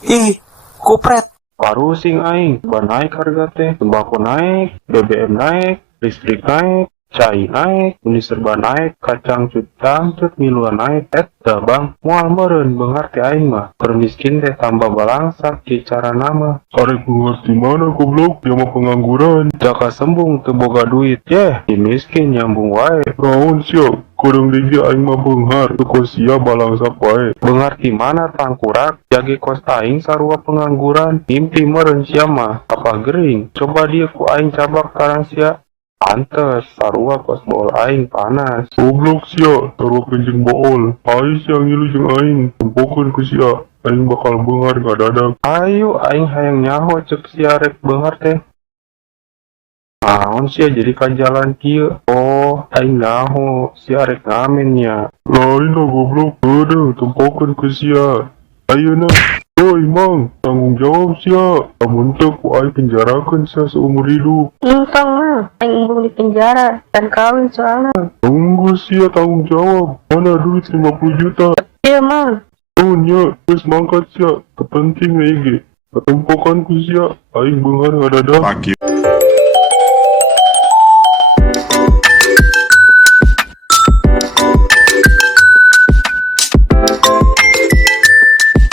Ih, kupret. Parusing aing, ban naik harga teh, sembako naik, BBM naik, listrik naik, cai naik, ini serba naik, kacang cutang, cut miluan naik, eta bang, mual meren, bengar teh aing mah, permiskin teh tambah balangsak, di cara nama. Arek bengar di mana goblok, dia mah pengangguran, jaka sembung teu boga duit, di miskin nyambung wae. Naon siap, kodong lagi aing mah bengar, teu kosia balangsak wae. Bengar di mana tangkurak, jage kos aing sarua pengangguran, mimpi meren sia mah, apa gering, coba dia ku aing cabak karang sia. Pantes, sarua kos bool aing panas. Goblok sia, sarua kencing bool. Aing sia ngilu jeung aing, tempokeun ku sia. Aing bakal beungar ngadadak. Ayo aing hayang nyaho cek sia rek beungar teh. Naon sia jadi ka jalan kieu? Oh, aing naho, sia rek ngamen nya. Lain lah goblok, heudeung tempokeun ku sia. Ayeuna, oi mang, tanggung jawab sia. Lamun teu ku aing penjarakeun sia seumur hidup. Tong mah, aing belum di penjara dan kawin soalnya. Tunggu sia tanggung jawab. Mana duit 50 juta? Iya mah, Oh nya, terus mangkat sia. Terpenting na ige. Ketempokan ku sia. Aing beungar ngadadak. Fuck you.